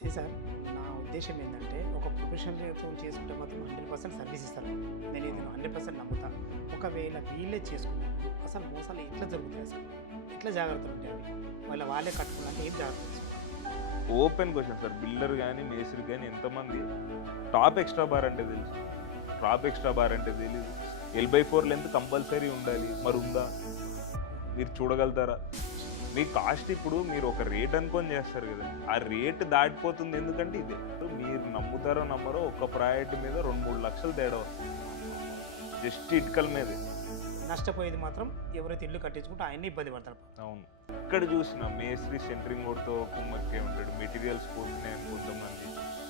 Sir నా ఉద్దేశ్యం ఏంటంటే ఒక ప్రొఫెషనల్తో చేసుకుంటే మాత్రం 100% సర్వీస్ ఇస్తారు. నేను ఇది 100% నమ్ముతాను. ఒకవేళ వీళ్ళే చేసుకున్నప్పుడు అసలు మోసాలు ఎట్లా జరుగుతాయి, అసలు ఎట్లా జాగ్రత్తలు ఉంటాయి అవి, వాళ్ళే కట్టుకోవాలంటే ఏం జాగ్రత్తలు తీసుకోవాలి? Open question sir. బిల్డర్ కానీ మేస్త్రి కానీ ఎంతమంది టాప్ ఎక్స్ట్రా బార్ అంటే తెలుసు, టాప్ ఎక్స్ట్రా బార్ అంటే తెలియదు. L/4 లెంత్ కంపల్సరీ ఉండాలి. మరి ఉందా? మీరు చూడగలుగుతారా? మీ కాస్ట్ ఇప్పుడు మీరు ఒక రేట్ అనుకొని చేస్తారు కదా, ఆ రేట్ దాటిపోతుంది. ఎందుకంటే ఇదే మీరు నమ్ముతారో నమ్మరో ఒక్క ప్రాజెక్ట్ మీద 2-3 లక్షలు తేడా వస్తుంది జస్ట్ ఇటుకల మీదే. నష్టపోయేది మాత్రం ఎవరైతే ఇల్లు కట్టించుకుంటే ఆయన్ని ఇబ్బంది పడతారు. అవును, ఇక్కడ చూసిన మేస్త్రి సెంటరింగ్ కొడుతూ కుమ్మక్కే ఉంటాడు, మెటీరియల్స్ పోతున్నాయని కొంతమంది,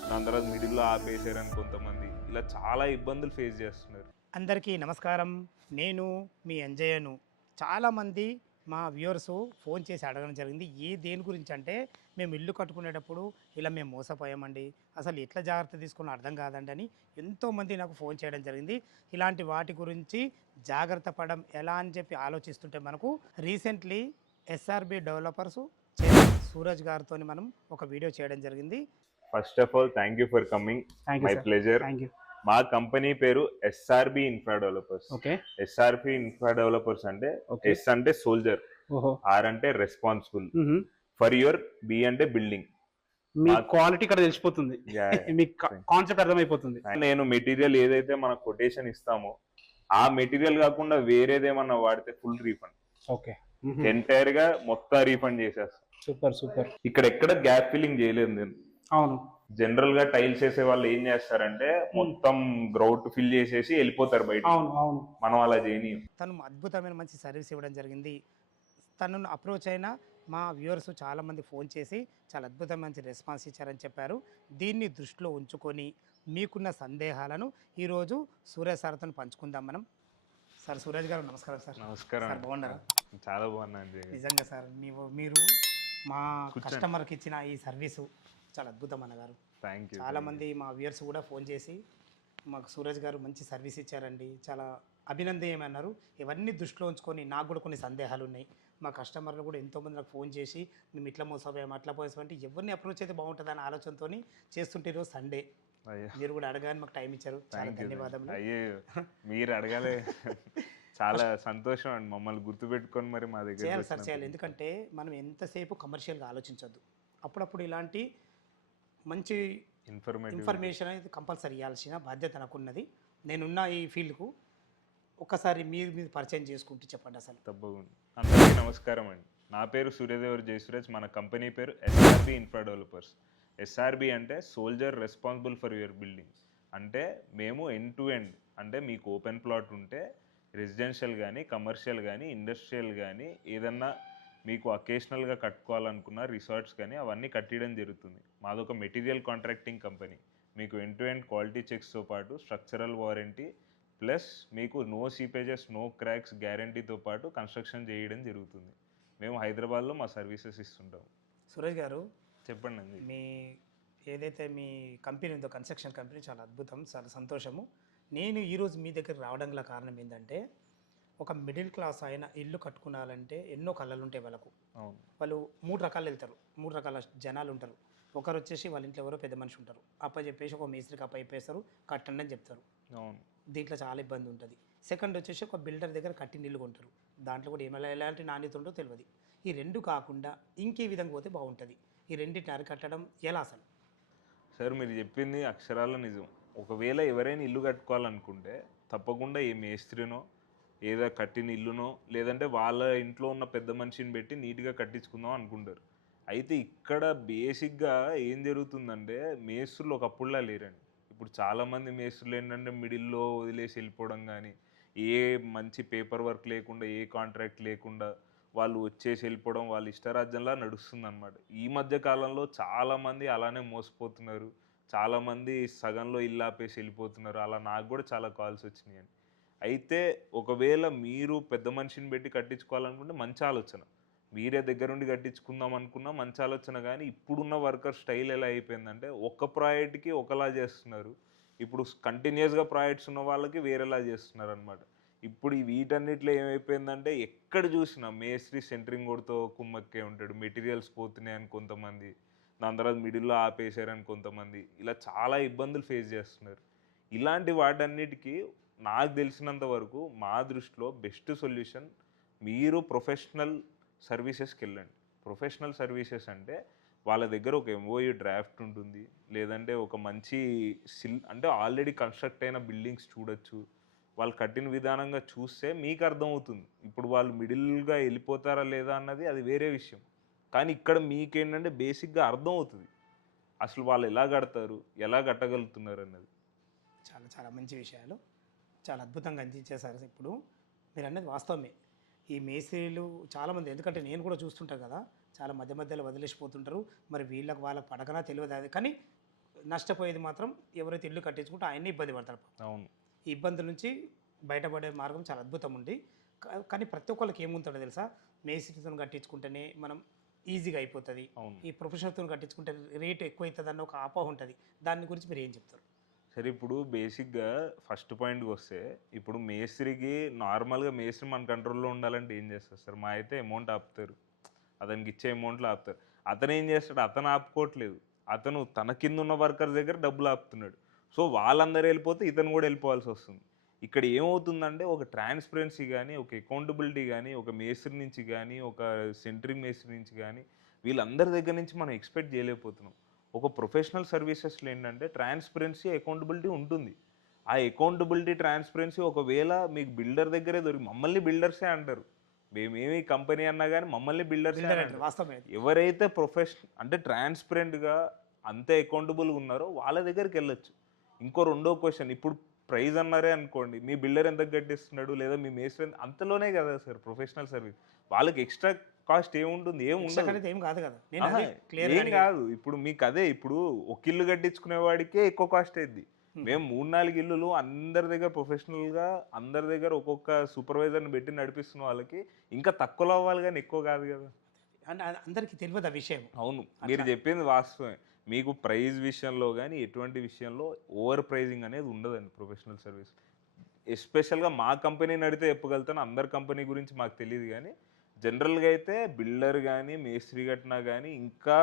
దాని తర్వాత మిడిల్లో ఆపేసారని కొంతమంది, ఇలా చాలా ఇబ్బందులు ఫేస్ చేస్తున్నారు. అందరికీ నమస్కారం. నేను మీ అంజయ్యను. చాలామంది మా వ్యూవర్స్ ఫోన్ చేసి అడగడం జరిగింది. దేని గురించి అంటే, మేము ఇల్లు కట్టుకునేటప్పుడు ఇలా మేము మోసపోయామండి, అసలు ఎట్లా జాగ్రత్త తీసుకుని అర్థం కాదండి అని ఎంతోమంది నాకు ఫోన్ చేయడం జరిగింది. ఇలాంటి వాటి గురించి జాగ్రత్త పడడం ఎలా అని చెప్పి ఆలోచిస్తుంటే మనకు రీసెంట్లీ ఎస్ఆర్బి డెవలపర్స్ సూరజ్ గారితో మనం ఒక వీడియో చేయడం జరిగింది. First of all thank you for coming, my pleasure. మా కంపెనీ పేరు SRB infra developers. SRB infra developers అంటే ఎస్ అంటే సోల్జర్, ఆర్ అంటే రెస్పాన్సిబుల్, ఫర్ యువర్ బి అంటే బిల్డింగ్. మీ క్వాలిటీ ఇక్కడ తెలిసిపోతుంది, మీ కాన్సెప్ట్ అర్థమైపోతుంది. నేను మెటీరియల్ ఏదైతే మన కొటేషన్ ఇస్తామో ఆ మెటీరియల్ కాకుండా వేరేదేమన్నా వాడితే ఫుల్ రీఫండ్. ఓకే, ఎంటైర్ గా మొత్తం రీఫండ్ చేసేస్తాం. Super super. ఇక్కడ ఎక్కడ గ్యాప్ ఫిల్లింగ్ చేయలేదు నేను. అవును, జనరల్ గా టైల్స్ వేసే వాళ్ళు ఏం చేస్తారంటే మొత్తం గ్రౌట్ ఫిల్ చేసేసి వెళ్ళిపోతారు బయట. అవును అవును, మనం అలా చేయని. తను అద్భుతమైన మంచి సర్వీస్ ఇవ్వడం జరిగింది. తనను అప్రోచ్ అయిన మా వ్యూవర్స్ చాలామంది ఫోన్ చేసి చాలా అద్భుతమైన మంచి రెస్పాన్స్ ఇచ్చారని చెప్పారు. దీన్ని దృష్టిలో ఉంచుకొని మీకున్న సందేహాలను ఈరోజు సూరజ్ సార్తో పంచుకుందాం మనం. సార్, సూరజ్ గారు నమస్కారం సార్. నమస్కారం. సార్ బాగున్నారా? చాలా బాగున్నా. నిజంగా సార్, మీరు మా కస్టమర్కి ఇచ్చిన ఈ సర్వీసు చాలా అద్భుతం అన్నగారు. చాలామంది మా వ్యూవర్స్ కూడా ఫోన్ చేసి మాకు సూరజ్ గారు మంచి సర్వీస్ ఇచ్చారండి, చాలా అభినందనీయమన్నారు. ఇవన్నీ దృష్టిలో ఉంచుకొని నాకు కూడా కొన్ని సందేహాలు ఉన్నాయి. మా కస్టమర్లు కూడా ఎంతోమంది నాకు ఫోన్ చేసి మేము ఇట్లా మోసపోయాము అట్లా పోసామంటే ఎవరిని అప్రోచ్ అయితే బాగుంటుంది అనే ఆలోచనతో చేస్తుంటే ఈరోజు సండే మీరు కూడా అడగాలని మాకు టైం ఇచ్చారు, చాలా ధన్యవాదాలు. అయ్యే మీరు అడగాలి, చాలా సంతోషం అండి. మమ్మల్ని గుర్తుపెట్టుకొని మరి మా దగ్గర చేయాలి సార్, చేయాలి. ఎందుకంటే మనం ఎంతసేపు కమర్షియల్గా ఆలోచించొద్దు, అప్పుడప్పుడు ఇలాంటి మంచి ఇన్ఫర్మేషన్ అనేది కంపల్సరీ ఇవ్వాల్సిన బాధ్యత నాకున్నది. నేనున్న ఈ ఫీల్డ్కు ఒక్కసారి మీరు పరిచయం చేసుకుంటూ చెప్పండి అసలు. తప్పకుండా. అందరికీ నమస్కారం అండి. నా పేరు సూర్యదేవర్ జయసూరజ్. మన కంపెనీ పేరు ఎస్ఆర్బి ఇన్ఫ్రా డెవలపర్స్. ఎస్ఆర్బి అంటే soldier responsible for your building. అంటే మేము ఎండ్ టు ఎండ్, అంటే మీకు ఓపెన్ ప్లాట్ ఉంటే రెసిడెన్షియల్ కానీ కమర్షియల్ కానీ ఇండస్ట్రియల్ కానీ ఏదన్నా మీకు అకేషనల్గా కట్టుకోవాలనుకున్న రిసార్ట్స్ కానీ అవన్నీ కట్టడం జరుగుతుంది. మాదొక మెటీరియల్ కాంట్రాక్టింగ్ కంపెనీ. మీకు ఎండ్ టు ఎండ్ క్వాలిటీ చెక్స్తో పాటు స్ట్రక్చరల్ వారంటీ ప్లస్ మీకు నో సీపేజెస్ నో క్రాక్స్ గ్యారంటీతో పాటు కన్స్ట్రక్షన్ చేయడం జరుగుతుంది. మేము హైదరాబాద్లో మా సర్వీసెస్ ఇస్తుంటాం. సురేష్ గారు చెప్పండి అండి. మీ ఏదైతే మీ కంపెనీ ఉందో కన్స్ట్రక్షన్ కంపెనీ చాలా అద్భుతం, చాలా సంతోషము. నేను ఈరోజు మీ దగ్గర రావడం గల కారణం ఏంటంటే, ఒక మిడిల్ క్లాస్ అయిన ఇల్లు కట్టుకున్నారంటే ఎన్నో కళలు ఉంటాయి వాళ్ళకు. వాళ్ళు 3 రకాలు వెళ్తారు, 3 రకాల జనాలు ఉంటారు. ఒకరు వచ్చేసి వాళ్ళ ఇంట్లో ఎవరో పెద్ద మనిషి ఉంటారు, చెప్పేసి ఒక మేస్త్రికి చెప్పేస్తారు కట్టండి అని చెప్తారు. దీంట్లో చాలా ఇబ్బంది ఉంటుంది. సెకండ్ వచ్చేసి ఒక బిల్డర్ దగ్గర కట్టి నీళ్ళు కొంటారు, దాంట్లో కూడా ఎలాంటి నాణ్యత ఉంటుందో తెలియదు. ఈ రెండు కాకుండా ఇంకే విధంగా పోతే బాగుంటుంది. ఈ రెండింటిని అరికట్టడం ఎలా అసలు? సార్, మీరు చెప్పింది అక్షరాల నిజం. ఒకవేళ ఎవరైనా ఇల్లు కట్టుకోవాలనుకుంటే తప్పకుండా ఏ మేస్త్రినో ఏదో కట్టిన ఇల్లునో లేదంటే వాళ్ళ ఇంట్లో ఉన్న పెద్ద మనిషిని పెట్టి నీట్గా కట్టించుకుందాం అనుకుంటారు. అయితే ఇక్కడ బేసిక్గా ఏం జరుగుతుందంటే, మేస్త్రులు ఒకప్పుడులా లేరండి. ఇప్పుడు చాలామంది మేస్త్రులు ఏంటంటే మిడిల్లో వదిలేసి వెళ్ళిపోవడం కానీ, ఏ మంచి పేపర్ వర్క్ లేకుండా ఏ కాంట్రాక్ట్ లేకుండా వాళ్ళు వచ్చేసి వెళ్ళిపోవడం వాళ్ళ ఇష్టరాజ్యంలా నడుస్తుంది అనమాట. ఈ మధ్య కాలంలో చాలామంది అలానే మోసపోతున్నారు, చాలామంది సగంలో ఇల్లు ఆపేసి వెళ్ళిపోతున్నారు. అలా నాకు కూడా చాలా కాల్స్ వచ్చినాయి. అయితే ఒకవేళ మీరు పెద్ద మనిషిని పెట్టి కట్టించుకోవాలనుకుంటే మంచి ఆలోచన, మీరే దగ్గరుండి కట్టించుకుందాం అనుకున్నా మంచి ఆలోచన. కానీ ఇప్పుడున్న వర్కర్ స్టైల్ ఎలా అయిపోయిందంటే, ఒక్క ప్రాజెక్ట్కి ఒకలా చేస్తున్నారు. ఇప్పుడు కంటిన్యూస్గా ప్రాజెక్ట్స్ ఉన్న వాళ్ళకి వేరేలా చేస్తున్నారు అనమాట. ఇప్పుడు వీటన్నిటిలో ఏమైపోయిందంటే, ఎక్కడ చూసినా మేస్త్రి సెంటరింగ్ కొడుతూ కుమ్మక్కే ఉంటాడు, మెటీరియల్స్ పోతున్నాయని కొంతమంది, దాని తర్వాత మిడిల్లో ఆపేశారని కొంతమంది ఇలా చాలా ఇబ్బందులు ఫేస్ చేస్తున్నారు. ఇలాంటి వాటన్నిటికీ నాకు తెలిసినంత వరకు మా దృష్టిలో బెస్ట్ సొల్యూషన్ మీరు ప్రొఫెషనల్ సర్వీసెస్కి వెళ్ళండి. ప్రొఫెషనల్ సర్వీసెస్ అంటే వాళ్ళ దగ్గర ఒక ఎంఓయూ డ్రాఫ్ట్ ఉంటుంది, లేదంటే ఒక మంచి అంటే ఆల్రెడీ కన్స్ట్రక్ట్ అయిన బిల్డింగ్స్ చూడొచ్చు. వాళ్ళు కట్టిన విధానంగా చూస్తే మీకు అర్థమవుతుంది. ఇప్పుడు వాళ్ళు మిడిల్గా వెళ్ళిపోతారా లేదా అన్నది అది వేరే విషయం. కానీ ఇక్కడ మీకేంటంటే బేసిక్గా అర్థమవుతుంది అసలు వాళ్ళు ఎలా కడతారు, ఎలా కట్టగలుగుతున్నారు అన్నది. చాలా చాలా మంచి విషయాలు చాలా అద్భుతంగా అందించేశారు. ఇప్పుడు మీరు అన్నది వాస్తవమే. ఈ మేస్త్రీలు చాలామంది, ఎందుకంటే నేను కూడా చూస్తుంటాను కదా, చాలా మధ్య మధ్యలో వదిలేసిపోతుంటారు. మరి వాళ్ళకి పడకనా తెలియదు అది, కానీ నష్టపోయేది మాత్రం ఎవరైతే ఇల్లు కట్టించుకుంటే ఆయన్ని ఇబ్బంది పడతారు. అవును. ఈ ఇబ్బందుల నుంచి బయటపడే మార్గం చాలా అద్భుతం ఉంది. కానీ ప్రతి ఒక్కరికి ఏముంటుందో తెలుసా, మేస్త్రితో కట్టించుకుంటేనే మనం ఈజీగా అయిపోతుంది, ఈ ప్రొఫెషనల్తో కట్టించుకుంటే రేటు ఎక్కువ అవుతుంది అన్న ఒక అపోహ ఉంటుంది. దాని గురించి మీరు ఏం చెప్తారు? సరే, ఇప్పుడు బేసిక్గా ఫస్ట్ పాయింట్కి వస్తే, ఇప్పుడు మేస్త్రికి నార్మల్గా మేస్త్రి మన కంట్రోల్లో ఉండాలంటే ఏం చేస్తారు సార్? మా అయితే అమౌంట్ ఆపుతారు, అతనికి ఇచ్చే అమౌంట్లో ఆపుతారు. అతను ఏం చేస్తాడు? అతను ఆపుకోవట్లేదు, అతను తన కింద ఉన్న వర్కర్ దగ్గర డబ్బులు ఆపుతున్నాడు. సో వాళ్ళందరూ వెళ్ళిపోతే ఇతను కూడా వెళ్ళిపోవాల్సి వస్తుంది. ఇక్కడ ఏమవుతుందంటే ఒక ట్రాన్స్పరెన్సీ కానీ, ఒక అకౌంటబిలిటీ కానీ, ఒక మేస్త్రి నుంచి కానీ, ఒక సెంట్రింగ్ మేస్త్రి నుంచి కానీ, వీళ్ళందరి దగ్గర నుంచి మనం ఎక్స్పెక్ట్ చేయలేకపోతున్నాం. ఒక ప్రొఫెషనల్ సర్వీసెస్లో ఏంటంటే ట్రాన్స్పరెన్సీ, అకౌంటబిలిటీ ఉంటుంది. ఆ అకౌంటబిలిటీ, ట్రాన్స్పరెన్సీ ఒకవేళ మీకు బిల్డర్ దగ్గరే మమ్మల్ని బిల్డర్సే అంటారు. మేమేమి కంపెనీ అన్నా కానీ మమ్మల్ని బిల్డర్సే అంటారు. వాస్తవమే. ఎవరైతే అంటే ట్రాన్స్పరెంట్గా అంతే అకౌంటబుల్గా ఉన్నారో వాళ్ళ దగ్గరికి వెళ్ళొచ్చు. ఇంకో రెండో క్వశ్చన్, ఇప్పుడు ప్రైజ్ అన్నారే అనుకోండి, మీ బిల్డర్ ఎంత కట్టిస్తున్నాడు లేదా మీ మేస్త్రి అంతలోనే కదా సార్ ప్రొఫెషనల్ సర్వీస్. వాళ్ళకి ఎక్స్ట్రా కాస్ట్ ఏముంటుంది? ఏం కాదు కదా, ఏం కాదు. ఇప్పుడు మీకు అదే, ఇప్పుడు ఒక ఇల్లు కట్టించుకునే వాడికే ఎక్కువ కాస్ట్ అయింది. మేము 3-4 ఇల్లులు అందరి దగ్గర ప్రొఫెషనల్గా అందరి దగ్గర ఒక్కొక్క సూపర్వైజర్ని పెట్టి నడిపిస్తున్న వాళ్ళకి ఇంకా తక్కువలో అవ్వాలి కానీ ఎక్కువ కాదు కదా. అంటే అందరికీ తెలియదు ఆ విషయం. అవును, మీరు చెప్పింది వాస్తవమే. మీకు ప్రైజ్ విషయంలో కానీ ఎటువంటి విషయంలో ఓవర్ ప్రైజింగ్ అనేది ఉండదండి ప్రొఫెషనల్ సర్వీస్. ఎస్పెషల్గా మా కంపెనీ నడితే చెప్పగలుగుతాను, అందరి కంపెనీ గురించి మాకు తెలియదు. కానీ జనరల్గా అయితే బిల్డర్ కానీ మేస్త్రి కట్టినా కానీ ఇంకా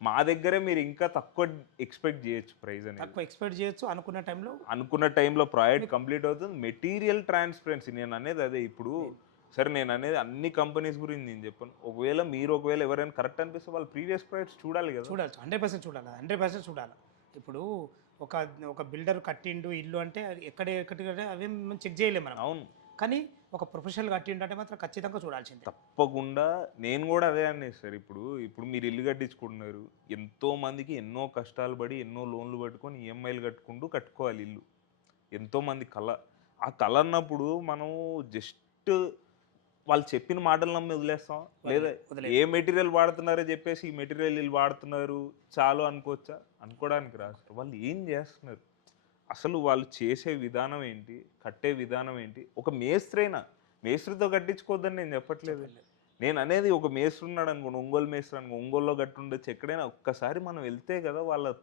మా దగ్గరే మీరు ఇంకా తక్కువ ఎక్స్పెక్ట్ చేయొచ్చు. ప్రైస్ అనేది తక్కువ ఎక్స్పెక్ట్ చేయొచ్చు. అనుకున్న టైంలో ప్రాజెక్ట్ కంప్లీట్ అవుతుంది. మెటీరియల్ ట్రాన్స్పరెన్సీ నేను అనేది అదే. ఇప్పుడు సరే, నేను అనేది అన్ని కంపెనీస్ గురించి నేను చెప్పాను. ఒకవేళ ఎవరైనా కరెక్ట్ అనిపిస్తే వాళ్ళు ప్రీవియస్ ప్రాజెక్ట్స్ చూడాలి కదా. చూడాలి, 100% చూడాలి, 100% చూడాలి. ఇప్పుడు ఒక బిల్డర్ కట్టిండు ఇల్లు అంటే ఎక్కడ అవి మనం చెక్ చేయలేము మనం. అవును. కానీ ఒక ప్రొఫెషనల్ కట్టిండు అంటే మాత్రం ఖచ్చితంగా చూడాల్సింది. తప్పకుండా నేను కూడా అదే అనేది సార్. ఇప్పుడు మీరు ఇల్లు కట్టించుకుంటున్నారు, ఎంతో మందికి ఎన్నో కష్టాలు పడి ఎన్నో లోన్లు పట్టుకొని ఈఎంఐలు కట్టుకోవాలి ఇల్లు. ఎంతోమంది ఆ కళ అన్నప్పుడు మనం జస్ట్ వాళ్ళు చెప్పిన మాటలు నమ్మి వదిలేస్తాం, లేదా ఏ మెటీరియల్ వాడుతున్నారో చెప్పేసి ఈ మెటీరియల్ వీళ్ళు వాడుతున్నారు చాలు అనుకోవచ్చా? అనుకోవడానికి రాదు. వాళ్ళు ఏం చేస్తున్నారు, అసలు వాళ్ళు చేసే విధానం ఏంటి, కట్టే విధానం ఏంటి? ఒక మేస్త్రితో కట్టించుకోవద్దని నేను చెప్పట్లేదు. నేను అనేది ఒక మేస్త్రి ఉన్నాడు అనుకోండి, ఒంగోలు మేస్త్రి అనుకో, ఒంగోలులో కట్టి ఉండొచ్చు. ఎక్కడైనా ఒక్కసారి మనం వెళ్తే కదా వాళ్ళ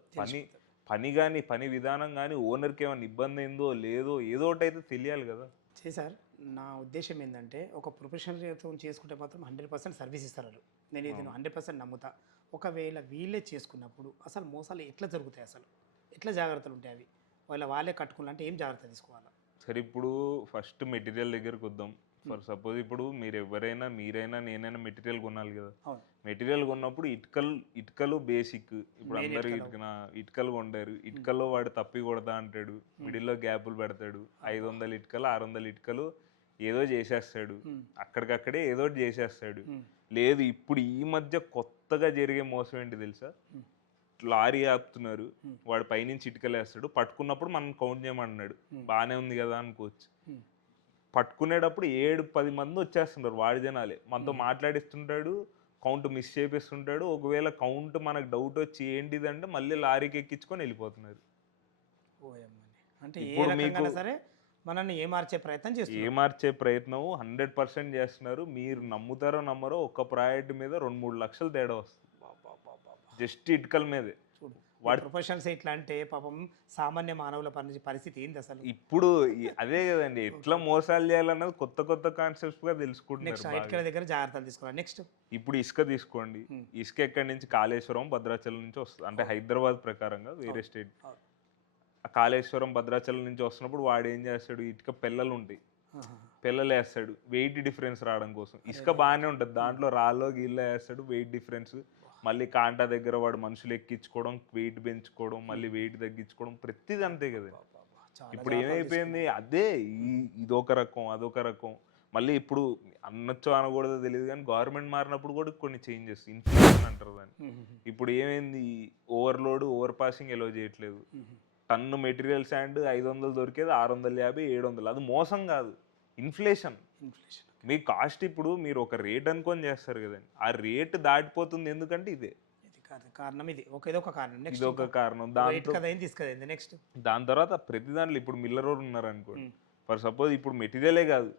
పని కానీ పని విధానం కానీ ఓనర్కి ఏమైనా ఇబ్బంది అయిందో లేదో ఏదో ఒకటి అయితే తెలియాలి కదా. సార్, నా ఉద్దేశం ఏంటంటే ఒక ప్రొఫెషనల్తో చేసుకుంటే మాత్రం 100% సర్వీస్ ఇస్తారు. నేను ఇది 100% నమ్ముతా. ఒకవేళ వీళ్ళే చేసుకున్నప్పుడు అసలు మోసాలు ఎట్లా జరుగుతాయి, అసలు ఎట్లా జాగ్రత్తలు ఉంటాయి అవి? వాళ్ళే కట్టుకోవాలంటే ఏం జాగ్రత్త తీసుకోవాలి? సరే, ఇప్పుడు ఫస్ట్ మెటీరియల్ దగ్గరకు వద్దాం. ఫర్ సపోజ్ ఇప్పుడు మీరైనా నేనైనా మెటీరియల్ కొనాలి కదా. మెటీరియల్ కొన్నప్పుడు ఇటుకలు బేసిక్. ఇప్పుడు అందరు ఇటుకలు కొంటారు. ఇటుకల్లో వాడు తప్పి కొడతా అంటాడు, మిడిల్లో గ్యాపులు పెడతాడు. 500 ఇటుకలు 600 ఇటుకలు ఏదో చేసేస్తాడు, అక్కడికక్కడే ఏదో చేసేస్తాడు. లేదు, ఇప్పుడు ఈ మధ్య కొత్తగా జరిగే మోసం ఏంటి తెలుసా? లారీ ఆపుతున్నారు, వాడు పైనుంచి ఇటుకలు వేస్తాడు, పట్టుకున్నప్పుడు మనం కౌంట్ చేయమన్నాడు, బాగానే ఉంది కదా అనుకోవచ్చు. పట్టుకునేటప్పుడు 7-10 మంది వచ్చేస్తుంటారు వాడి జనాలే, మనతో మాట్లాడిస్తుంటాడు, కౌంట్ మిస్ చేపిస్తుంటాడు. ఒకవేళ కౌంట్ మనకు డౌట్ వచ్చి ఏంటిదంటే మళ్ళీ లారీకి ఎక్కించుకొని వెళ్ళిపోతున్నారు. అంటే ఇప్పుడు మీకు సరే మనల్ని ఏమార్చే ప్రయత్నం 100% చేస్తున్నారు. మీరు నమ్ముతారో నమ్మరో ఒక్క ప్రాజెక్ట్ మీద 2-3 లక్షలు తేడా వస్తుంది జస్ట్ ఇటుకల మీదే. వాడు ప్రొఫెషనల్స్ ఎట్లా అంటే పాపం సామాన్య మానవుల పరిస్థితి ఏంది అసలు? ఇప్పుడు అదే కదండి, ఎట్లా మోసాలు చేయాలన్నది కొత్త కొత్త కాన్సెప్ట్స్ గా తెలుసుకుంటున్నారు నెక్స్ట్ బాగా. ఇటుకల దగ్గర జాగ్రత్తలు తీసుకోవాలి. నెక్స్ట్ ఇప్పుడు ఇసుక తీసుకోండి, ఇసుక ఎక్కడి నుంచి కాళేశ్వరం భద్రాచలం నుంచి వస్తుంది, అంటే హైదరాబాద్ ప్రకారంగా వేరే స్టేట్. ఆ కాళేశ్వరం భద్రాచలం నుంచి వస్తున్నప్పుడు వాడు ఏం చేస్తాడు, ఇటుక పెళ్ళలు ఉంటాయి, పెళ్ళలు వేస్తాడు వెయిట్ డిఫరెన్స్ రావడం కోసం. ఇసుక బాగానే ఉంటుంది, దాంట్లో రాళ్ళో గీళ్ళ వేస్తాడు, వెయిట్ డిఫరెన్స్. మళ్ళీ కాంటా దగ్గర వాడు మనుషులు ఎక్కించుకోవడం, వెయిట్ పెంచుకోవడం, మళ్ళీ వెయిట్ తగ్గించుకోవడం, ప్రతిది అంతే కదా. ఇప్పుడు ఏమైపోయింది, అదే ఇదొక రకం అదొక రకం. మళ్ళీ ఇప్పుడు అనొచ్చో అనకూడదో తెలియదు కానీ గవర్నమెంట్ మారినప్పుడు కూడా కొన్ని చేంజెస్, ఇన్ఫ్లేషన్ అంటారు దాన్ని. ఇప్పుడు ఏమైంది, ఓవర్లోడ్ ఓవర్ పాసింగ్ ఎలో చేయట్లేదు. టన్ను మెటీరియల్ శాండ్ 500 దొరికేది 650 700. అది మోసం కాదు, ఇన్ఫ్లేషన్. మీ కాస్ట్ ఇప్పుడు మీరు ఒక రేట్ అనుకొని చేస్తారు కదండి, ఆ రేట్ దాటిపోతుంది. ఎందుకంటే ఇదే కారణం, ఇది ఒక కారణం. నెక్స్ట్ ఇది ఒక కారణం. నెక్స్ట్ దాని తర్వాత ప్రతి దాంట్లో ఇప్పుడు మిల్లర్ ఉన్నారు అనుకోండి, ఫర్ సపోజ్ ఇప్పుడు మెటీరియలే కాదు,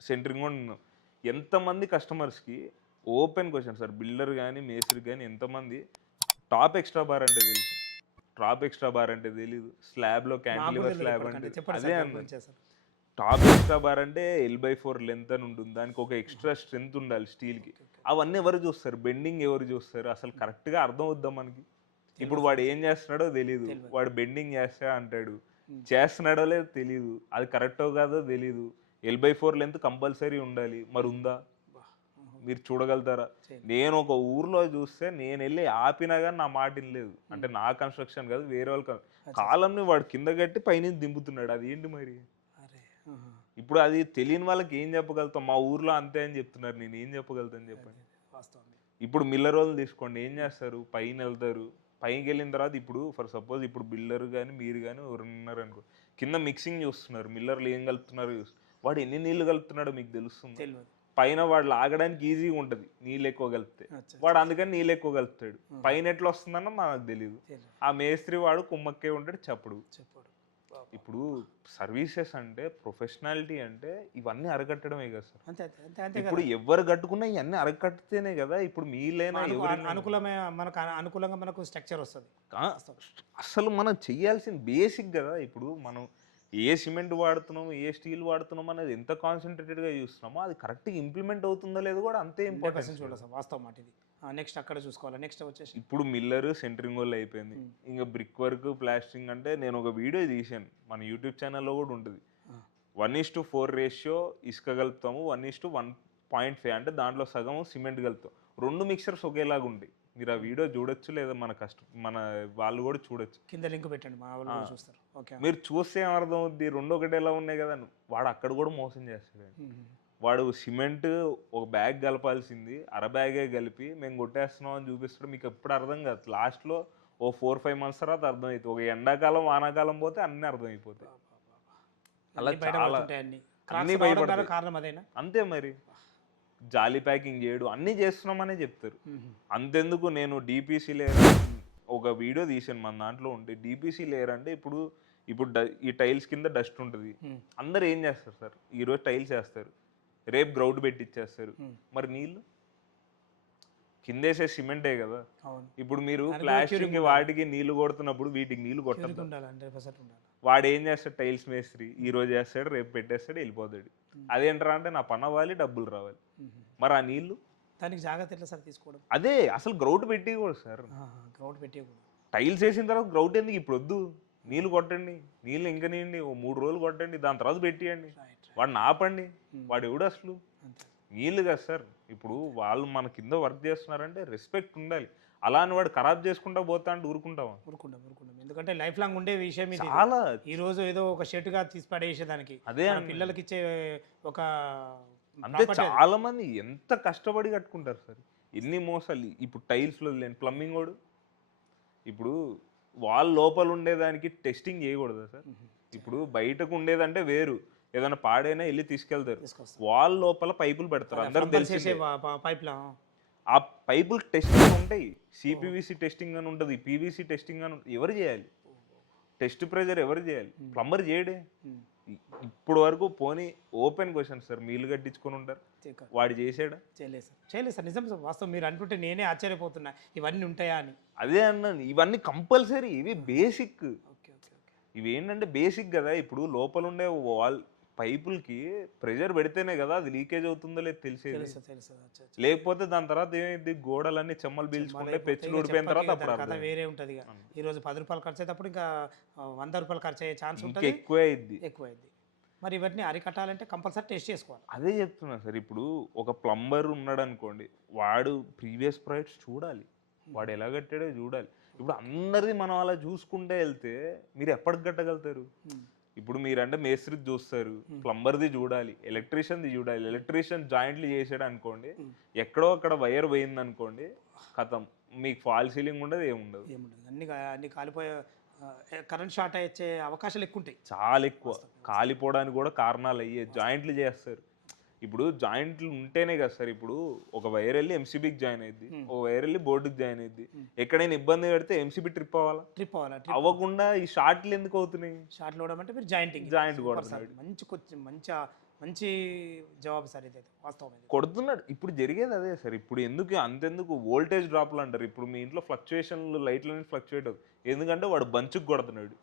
సెంటరింగ్ కూడా ఉన్నాం. ఎంతమంది కస్టమర్స్కి ఓపెన్ క్వశ్చన్ సార్, బిల్డర్ కానీ మేస్త్రి కానీ ఎంతమంది టాప్ ఎక్స్ట్రా బార్ అంటే తెలుసు, టాప్ ఎక్స్ట్రా బార్ అంటే తెలీదు, స్లాబ్లో క్యాంటిలివర్ స్లాబ్ అంటే అదే అన్న. టాప్ ఎక్స్ట్రా బార్ అంటే L/4 లెంత్ అని ఉంటుంది, దానికి ఒక ఎక్స్ట్రా స్ట్రెంత్ ఉండాలి స్టీల్కి. అవన్నీ ఎవరు చూస్తారు, బెండింగ్ ఎవరు చూస్తారు, అసలు కరెక్ట్గా అర్థం అవుద్దాం మనకి. ఇప్పుడు వాడు ఏం చేస్తున్నాడో తెలీదు, వాడు బెండింగ్ చేస్తా అంటాడు, చేస్తున్నాడో లేదో తెలీదు, అది కరెక్టో కాదో తెలీదు. L/4 లెంత్ కంపల్సరీ ఉండాలి, మరి ఉందా మీరు చూడగలుగుతారా? నేను ఒక ఊర్లో చూస్తే నేను వెళ్ళి ఆపినా కానీ నా మాట వినలేదు, అంటే నా కన్స్ట్రక్షన్ కాదు వేరే వాళ్ళ కాలంని వాడు కింద కట్టి పైన దింపుతున్నాడు. అది ఏంటి మరి? ఇప్పుడు అది తెలియని వాళ్ళకి ఏం చెప్పగలుగుతాం, మా ఊర్లో అంతే అని చెప్తున్నారు, నేను ఏం చెప్పగలుగుతాను చెప్పండి. ఇప్పుడు మిల్లర్ వాళ్ళు తీసుకోండి, ఏం చేస్తారు, పైన వెళ్తారు, పైకి వెళ్ళిన తర్వాత ఇప్పుడు ఫర్ సపోజ్ ఇప్పుడు బిల్డర్ కానీ మీరు కానీ ఎవరు ఉన్నారు అనుకో, కింద మిక్సింగ్ చూస్తున్నారు, మిల్లర్లు ఏం కలుపుతున్నారు వాడు ఎన్ని నీళ్లు కలుపుతున్నాడో మీకు తెలుస్తుంది. పైన వాడు లాగడానికి ఈజీగా ఉంటుంది నీళ్ళు ఎక్కువ కలిపితే, వాడు అందుకని నీళ్ళు ఎక్కువ కలుపుతాడు, పైన ఎట్లా వస్తుందన్న మనకు తెలియదు. ఆ మేస్త్రి వాడు కుమ్మక్కే ఉంటాడు, చప్పుడు. ఇప్పుడు సర్వీసెస్ అంటే ప్రొఫెషనాలిటీ అంటే ఇవన్నీ అరగట్టడమే కదా సార్. ఇప్పుడు ఎవరు కట్టుకున్నా ఇవన్నీ అరగట్టితేనే కదా ఇప్పుడు మీలైనా అనుకూలంగా మనకు స్ట్రక్చర్ వస్తుంది. అసలు మనం చెయ్యాల్సిన బేసిక్ కదా. ఇప్పుడు మనం ఏ సిమెంట్ వాడుతున్నాము, ఏ స్టీల్ వాడుతున్నాము అనేది ఎంత కాన్సన్ట్రేటెడ్గా చూస్తున్నామో అది కరెక్ట్గా ఇంప్లిమెంట్ అవుతుందో లేదో కూడా అంతే ఇంపార్టెంట్ చూడాలి సార్, వాస్తవం మాట ఇది. నెక్స్ట్ అక్కడ చూసుకోవాలి. నెక్స్ట్ వచ్చేసి ఇప్పుడు మిల్లర్ సెంటరింగ్ వాళ్ళు అయిపోయింది, ఇంకా బ్రిక్ వర్క్ ప్లాస్టరింగ్ అంటే నేను ఒక వీడియో తీసాను, మన యూట్యూబ్ ఛానల్లో కూడా ఉంటుంది. 1:4 రేషియో ఇసుక కలుపుతాము, 1:1.5 అంటే దాంట్లో సగం సిమెంట్ కలుపుతాం, 2 మిక్సర్స్ ఒకేలాగా ఉంటాయి. మీరు ఆ వీడియో చూడొచ్చు, లేదా మన వాళ్ళు కూడా చూడొచ్చు, కింద లింక్ పెట్టండి, మా వాళ్ళు చూస్తారు. ఓకే, మీరు చూస్తే ఏమర్థం అవుద్ది, 2 ఒకటి ఎలా ఉన్నాయి కదా. వాడు అక్కడ కూడా మోసం చేస్తాడు. వాడు సిమెంట్ ఒక బ్యాగ్ కలపాల్సింది అర బ్యాగే కలిపి మేము కొట్టేస్తున్నాం అని చూపిస్తాడు. మీకు ఎప్పుడు అర్థం కాదు, లాస్ట్లో ఓ 4-5 months తర్వాత అర్థం అవుతుంది. ఒక ఎండాకాలం వానాకాలం పోతే అన్నీ అర్థమైపోతాయి. అలా చాలా అన్నీ భయపడతాయి. కారణం అదేనా? అంతే మరి, జాలీ ప్యాకింగ్ చేయడు, అన్నీ చేస్తున్నామనే చెప్తారు. అంతెందుకు, నేను డీపీసీ లేయర్ ఒక వీడియో తీసాను మన దాంట్లో ఉంటే. డీపీసీ లేయర్ అంటే ఇప్పుడు ఈ టైల్స్ కింద డస్ట్ ఉంటుంది, అందరు ఏం చేస్తారు సార్, ఈరోజు టైల్స్ వేస్తారు, రేపు గ్రౌండ్ పెట్టిచ్చేస్తారు, మరి నీళ్ళు కిందేసే సిమెంటే కదా. ఇప్పుడు మీరు ప్లాస్టిక్ వాటికి నీళ్లు కొడుతున్నప్పుడు వీటికి నీళ్లు కొట్టదు. వాడు ఏం చేస్తాడు, టైల్స్ మేస్త్రి ఈ రోజు చేస్తాడు, రేపు పెట్టేస్తాడు, వెళ్ళిపోతాడు. అదేంటరా అంటే నా పని అవ్వాలి, డబ్బులు రావాలి. మరి ఆ నీళ్లు దానికి జాగ్రత్త ఎట్లా సార్ తీసుకోవడం? అదే అసలు గ్రౌండ్ పెట్టేయకూడదు సార్, గ్రౌండ్ పెట్టేయకూడదు. టైల్స్ వేసిన తర్వాత గ్రౌండ్ ఎందుకు, ఇప్పుడు వద్దు, నీళ్ళు కొట్టండి, నీళ్ళు ఇంకా నీయండి, ఓ 3 రోజులు కొట్టండి, దాని తర్వాత పెట్టియండి, వాడిని ఆపండి. వాడు ఎవడు అసలు నీళ్ళు కదా సార్. ఇప్పుడు వాళ్ళు మన కింద వర్క్ చేస్తున్నారంటే రెస్పెక్ట్ ఉండాలి. అలా అని వాడు ఖరాబ్ చేసుకుంటా పోతా అంటే ఊరుకుంటాం. ఎందుకంటే లైఫ్ లాంగ్ ఉండే విషయం ఇది. చాలా ఈ రోజు ఏదో ఒక షర్ట్గా తీసి పడేసేదానికి అదే పిల్లలకి ఇచ్చే ఒక అంతే. చాలా మంది ఎంత కష్టపడి కట్టుకుంటారు సార్, ఎన్ని మోసాలు. ఇప్పుడు టైల్స్లో లేని ప్లంబింగ్ వాడు, ఇప్పుడు వాల్ లోపల ఉండేదానికి టెస్టింగ్ చేయకూడదా సార్? ఇప్పుడు బయటకు ఉండేదంటే వేరు, ఏదైనా పాడైనా వెళ్ళి తీసుకెళ్తారు, వాల్ లోపల పైపులు పెడతారు, అందరూ తెలిసి ఆ పైపులు టెస్టింగ్ ఉంటాయి. సిపివిసి టెస్టింగ్ అని ఉంటుంది, పీవీసీ టెస్టింగ్ అని ఉంటుంది. ఎవరు చేయాలి టెస్ట్? ప్రెజర్ ఎవరు చేయాలి? ప్లంబర్ చేయడే. ఇప్పుడు వరకు పోనీ ఓపెన్ క్వశ్చన్ సార్, మీ ఇల్లు కట్టించుకొని ఉంటారు, వాడు చేసాడా? చేయలేదు సార్, నిజం సార్, వాస్తవం. మీరు అంటుంటే నేనే ఆశ్చర్యపోతున్నా ఇవన్నీ ఉంటాయా అని. అదే అన్నాను, ఇవన్నీ కంపల్సరీ, ఇవి బేసిక్. Okay okay okay. ఇవి ఏంటంటే బేసిక్ కదా. ఇప్పుడు లోపల ఉండే వాల్ పైపులకి ప్రెషర్ పెడితేనే కదా అది లీకేజ్ అవుతుందో లేదు తెలిసేది. తెలుసు తెలుసు. లేకపోతే దాని తర్వాత ఏమైంది, గోడలన్నీ చెమ్మలు పీల్చుకుంటే పెచ్చులు ఊడిపోయిన తర్వాత అప్పుడు కథ వేరే ఉంటుంది. ఇక ఈ రోజు 10 రూపాయలు ఖర్చు అయ్యేటప్పుడు ఇంకా 100 రూపాయలు ఖర్చు అయ్యే ఛాన్స్ ఇంకా ఉంటుంది, ఎక్కువ అయింది. మరి ఇవన్నీ అరికట్టాలంటే కంపల్సరీ టెస్ట్ చేసుకోవాలి. అదే చెప్తున్నా సార్, ఇప్పుడు ఒక ప్లంబర్ ఉన్నాడు అనుకోండి, వాడు ప్రీవియస్ ప్రాజెక్ట్స్ చూడాలి, వాడు ఎలా కట్టాడో చూడాలి. ఇప్పుడు అందరిది మనం అలా చూసుకుంటే వెళ్తే మీరు ఎప్పటికి కట్టగలుగుతారు? ఇప్పుడు మీరంటే మేస్త్రిది చూస్తారు, ప్లంబర్ది చూడాలి, ఎలక్ట్రీషియన్ది చూడాలి. ఎలక్ట్రీషియన్ జాయింట్లు చేసాడు అనుకోండి, ఎక్కడో అక్కడ వైర్ పోయింది అనుకోండి, కథం, మీకు ఫాల్ సీలింగ్ ఉండదు, ఏముండదు. అన్ని కాలిపోయే కరెంట్ షార్ట్ అయ్యే అవకాశాలు ఎక్కువ ఉంటాయి, చాలా ఎక్కువ. కాలిపోవడానికి కూడా కారణాలు అయ్యే జాయింట్లు చేస్తారు. ఇప్పుడు జాయింట్లు ఉంటేనే కదా సార్, ఇప్పుడు ఒక వైర్ వెళ్ళి ఎంసీబీకి జాయిన్ అయ్యింది, ఒక వైర్ వెళ్ళి బోర్డుకి జాయిన్ అయ్యింది. ఎక్కడైనా ఇబ్బంది పెడితే ఎంసీబీ ట్రిప్ అవ్వాలా? అవ్వకుండా ఈ షార్ట్లు ఎందుకు అవుతున్నాయి? షార్ట్లు అవడం అంటే మీరు జాయింట్ కొడుతున్నాడు. మంచి జవాబు సార్, ఇదైతే వాస్తవం కొడుతున్నాడు. ఇప్పుడు జరిగేది అదే సార్. ఇప్పుడు అంతెందుకు వోల్టేజ్ డ్రాప్లు అంటారు. ఇప్పుడు మీ ఇంట్లో ఫ్లక్చుయేషన్లు, లైట్లు ఫ్లక్చుయేట్ అవుతుంది, ఎందుకంటే వాడు బంచుకు కొడుతున్నాడు.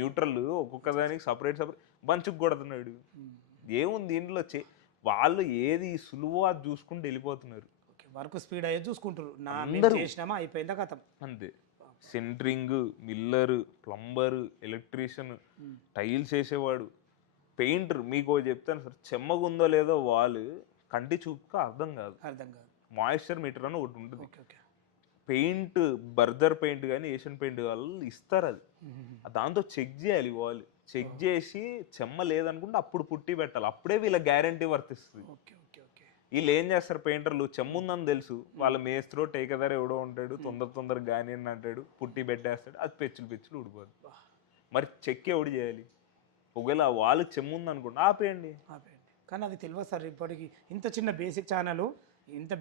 న్యూట్రల్ ఒక్కొక్క దానికి సపరేట్ బంచుకు కొడుతున్నాడు. ఏముంది దీంట్లో? వాళ్ళు ఏది సులువో అది చూసుకుంటూ వెళ్ళిపోతున్నారు. వర్క్ స్పీడ్ అయ్యే చూసుకుంటారు, చేసినామా అయిపోయిందా కథం, అంతే. Centring, miller, plumber, electrician, tiles వేసేవాడు, పెయింటర్. మీకు చెప్తాను సార్, చెమ్మగుందో లేదో వాళ్ళు కంటి చూపుగా అర్థం కాదు. మాయిశ్చర్ మీటర్ అని ఒకటి ఉంటుంది. పెయింట్ బర్జర్ పెయింట్ కానీ ఏషియన్ పెయింట్ వాళ్ళు ఇస్తారు, అది దాంతో చెక్ చేయాలి. వాళ్ళు చెక్ చేసి చెమ్మ లేదనుకుంటే అప్పుడు పుట్టి పెట్టాలి, అప్పుడే వీళ్ళ గ్యారంటీ వర్తిస్తుంది. వీళ్ళు ఏం చేస్తారు, పెయింటర్లు చెమ్మ ఉందని తెలుసు, వాళ్ళ మేస్త్రో టేకదారు ఎవడో ఉంటాడు, తొందరగా గాని అని అంటాడు, పుట్టి పెట్టేస్తాడు, అది పెచ్చులు ఊడిపోతుంది. మరి చెక్ ఎవడు చేయాలి? ఒకవేళ వాళ్ళు చెమ్మ ఉంది అనుకోండి, ఆపేయండి. కానీ అది తెలియదు సార్ ఇప్పటికి. ఇంత చిన్న బేసిక్ ఛానల్, ఇంత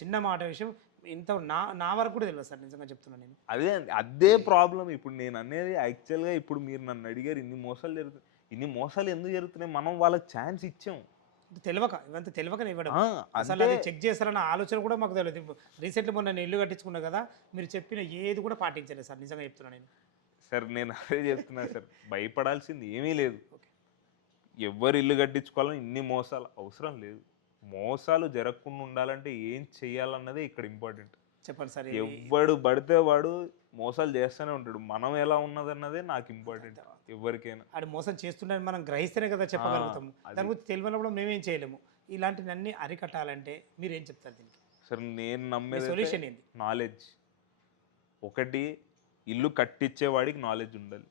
చిన్న మాట విషయం ఇంత నా వరకు కూడా తెలియదు సార్, నిజంగా చెప్తున్నాను నేను. అదే ప్రాబ్లం. ఇప్పుడు నేను అనేది యాక్చువల్గా, ఇప్పుడు మీరు నన్ను అడిగారు ఇన్ని మోసాలు జరుగుతాయి, ఇన్ని మోసాలు ఎందుకు జరుగుతున్నాయి? మనం వాళ్ళకి ఛాన్స్ ఇచ్చాం, తెలియక ఇవ్వడం. అసలు అది చెక్ చేస్తారన్న ఆలోచన కూడా మాకు తెలియదు. రీసెంట్లీ మొన్న నేను ఇల్లు కట్టించుకున్నా కదా, మీరు చెప్పిన ఏది కూడా పాటించలేదు సార్, నిజంగా చెప్తున్నాను నేను. సార్ నేను అదే చెప్తున్నా సార్, భయపడాల్సింది ఏమీ లేదు. ఎవరు ఇల్లు కట్టించుకోవాలని ఇన్ని మోసాలు అవసరం లేదు. మోసాలు జరగకుండా ఉండాలంటే ఏం చెయ్యాలన్నదే ఇక్కడ ఇంపార్టెంట్. చెప్పండి సార్. ఎవడు పడితే వాడు మోసాలు చేస్తూనే ఉంటాడు, మనం ఎలా ఉన్నదన్నదే నాకు ఇంపార్టెంట్. ఎవరికైనా అది మోసం చేస్తుండని మనం గ్రహిస్తేనే కదా చెప్పగలుగుతాము, దాని గురించి తెలియనప్పుడు మేమేం చేయలేము. ఇలాంటివన్నీ అరికట్టాలంటే మీరు ఏం చెప్తారు దీనికి? సార్ నేను నమ్మేది సొల్యూషన్ ఏంది? నాలెడ్జ్. ఒకటి, ఇల్లు కట్టించేవాడికి నాలెడ్జ్ ఉండాలి,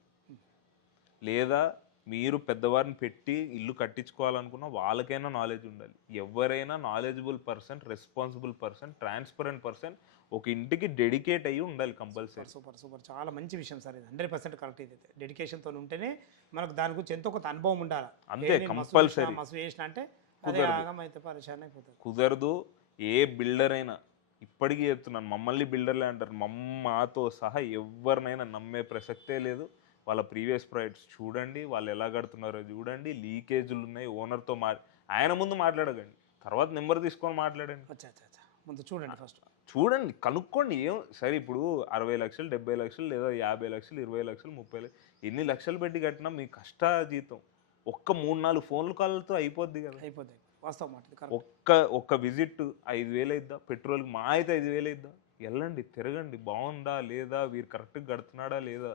లేదా మీరు పెద్దవారిని పెట్టి ఇల్లు కట్టించుకోవాలనుకున్న వాళ్ళకైనా నాలెడ్జ్ ఉండాలి. ఎవరైనా knowledgeable person, responsible person, transparent person ఒక ఇంటికి డెడికేట్ అయ్యి ఉండాలి కంపల్సరీ. సూపర్, చాలా మంచి విషయం సార్ ఇది. 100% కరెక్ట్. ఇది డెడికేషన్తో ఉంటేనే మనకు దాని గురించి ఎంతో కొంత అనుభవం ఉండాలి. అంతే, కంపల్సరీ. మసు వేసిన అంటే కుదరదు. ఏ బిల్డర్ అయినా, ఇప్పటికీ చెప్తున్నాను, మమ్మల్ని బిల్డర్లే అంటారు, మాతో సహా ఎవరినైనా నమ్మే ప్రసక్తే లేదు. వాళ్ళ ప్రీవియస్ ప్రాజెక్ట్స్ చూడండి, వాళ్ళు ఎలా కడుతున్నారో చూడండి, లీకేజీలు ఉన్నాయి, ఓనర్తో ఆయన ముందు మాట్లాడకండి, తర్వాత నెంబర్ తీసుకొని మాట్లాడండి. ముందు చూడండి, ఫస్ట్ చూడండి, కనుక్కోండి. ఏం సరే, ఇప్పుడు 60 లక్షలు, 70 లక్షలు, లేదా 50 లక్షలు, 20 లక్షలు, 30 లక్షలు, ఎన్ని లక్షలు పెట్టి కట్టినా మీ కష్ట జీతం ఒక్క 3-4 ఫోన్లు కాల్తో అయిపోద్ది కదా. అయిపోద్ది, వాస్తవం మాట. ఒక్క విజిట్ 5,000 అయిద్దా, పెట్రోల్కి మా అయితే 5,000 అయిద్దా? వెళ్ళండి, తిరగండి, బాగుందా లేదా, వీరు కరెక్ట్గా కడుతున్నాడా లేదా.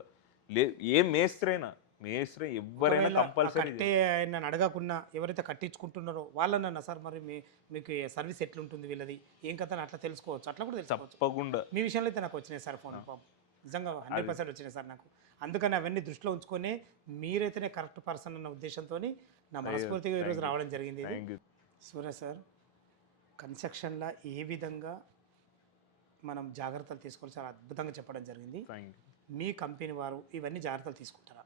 ఏ మేస్త్రి ఎవరైనా కంపల్సరీ నన్ను అడగకుండా ఎవరైతే కట్టించుకుంటున్నారో వాళ్ళన్న సార్, మరి మీకు సర్వీస్ ఎట్లుంటుంది వీళ్ళది ఏం కదా అట్లా తెలుసుకోవచ్చు, అట్లా కూడా తెలుసుకోవచ్చు. తప్పకుండా మీ విషయంలో అయితే నాకు వచ్చినాయి సార్ ఫోన్, నిజంగా 100% వచ్చినాయి సార్ నాకు. అందుకని అవన్నీ దృష్టిలో ఉంచుకొని మీరైతేనే కరెక్ట్ పర్సన్ అన్న ఉద్దేశంతో నా మనస్ఫూర్తిగా ఈరోజు రావడం జరిగింది. సూర్య సార్, కన్స్ట్రక్షన్లో ఏ విధంగా మనం జాగ్రత్తలు తీసుకోవాలి చాలా అద్భుతంగా చెప్పడం జరిగింది. మీ కంపెనీ వారు ఇవన్నీ జాగ్రత్తలు తీసుకుంటారా?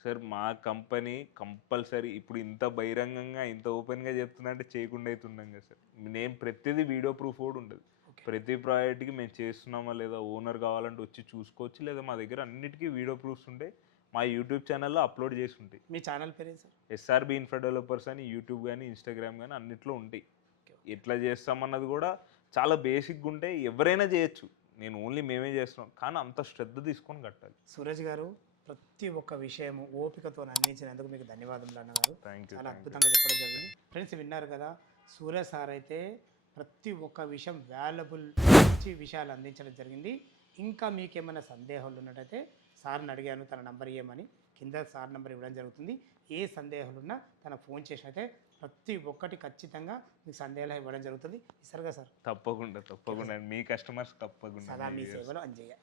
సార్, మా కంపెనీ కంపల్సరీ ఇప్పుడు ఇంత బహిరంగంగా, ఇంత ఓపెన్గా చెప్తున్నా అంటే చేయకుండా అవుతున్నాం కదా సార్. నేను ప్రతిదీ వీడియో ప్రూఫ్ కూడా ఉండదు. ప్రతి ప్రాజెక్ట్కి మేము చేస్తున్నామా లేదా, ఓనర్ కావాలంటే వచ్చి చూసుకోవచ్చు, లేదా మా దగ్గర అన్నిటికీ వీడియో ప్రూఫ్స్ ఉంటాయి. మా యూట్యూబ్ ఛానల్లో అప్లోడ్ చేసి ఉంటాయి. మీ ఛానల్ పేరేం సార్? ఎస్ఆర్బి ఇన్ఫ్రా డెవలపర్స్ అని యూట్యూబ్ కానీ ఇన్స్టాగ్రామ్ కానీ అన్నిట్లో ఉంటాయి. ఎట్లా చేస్తామన్నది కూడా చాలా బేసిక్గా ఉంటే ఎవరైనా చేయొచ్చు. నేను ఓన్లీ మేమే చేస్తున్నాం, కానీ అంత శ్రద్ధ తీసుకొని కట్టాలి. సూరజ్ గారు ప్రతి ఒక్క విషయం ఓపికతో అందించినందుకు మీకు ధన్యవాదములు అన్నగారు. Thank you. చాలా అద్భుతంగా చెప్పడం జరిగింది. ఫ్రెండ్స్ విన్నారు కదా, సూరజ్ సార్ అయితే ప్రతి ఒక్క విషయం వాల్యుబుల్ మంచి విషయాలు అందించడం జరిగింది. ఇంకా మీకు ఏమైనా సందేహాలు ఉన్నట్టయితే సార్ని అడిగాను, తన నంబర్ ఇవ్వమని. కింద సార్ నంబర్ ఇవ్వడం జరుగుతుంది. ఏ సందేహాలు ఉన్నా తనకు ఫోన్ చేసినైతే ప్రతి ఒక్కటి ఖచ్చితంగా మీకు సందేహాలు ఇవ్వడం జరుగుతుంది. ఇస్తారుగా సార్? తప్పకుండా మీ కస్టమర్స్ తప్పకుండా సదా మీ సేవలో అంజయ్య.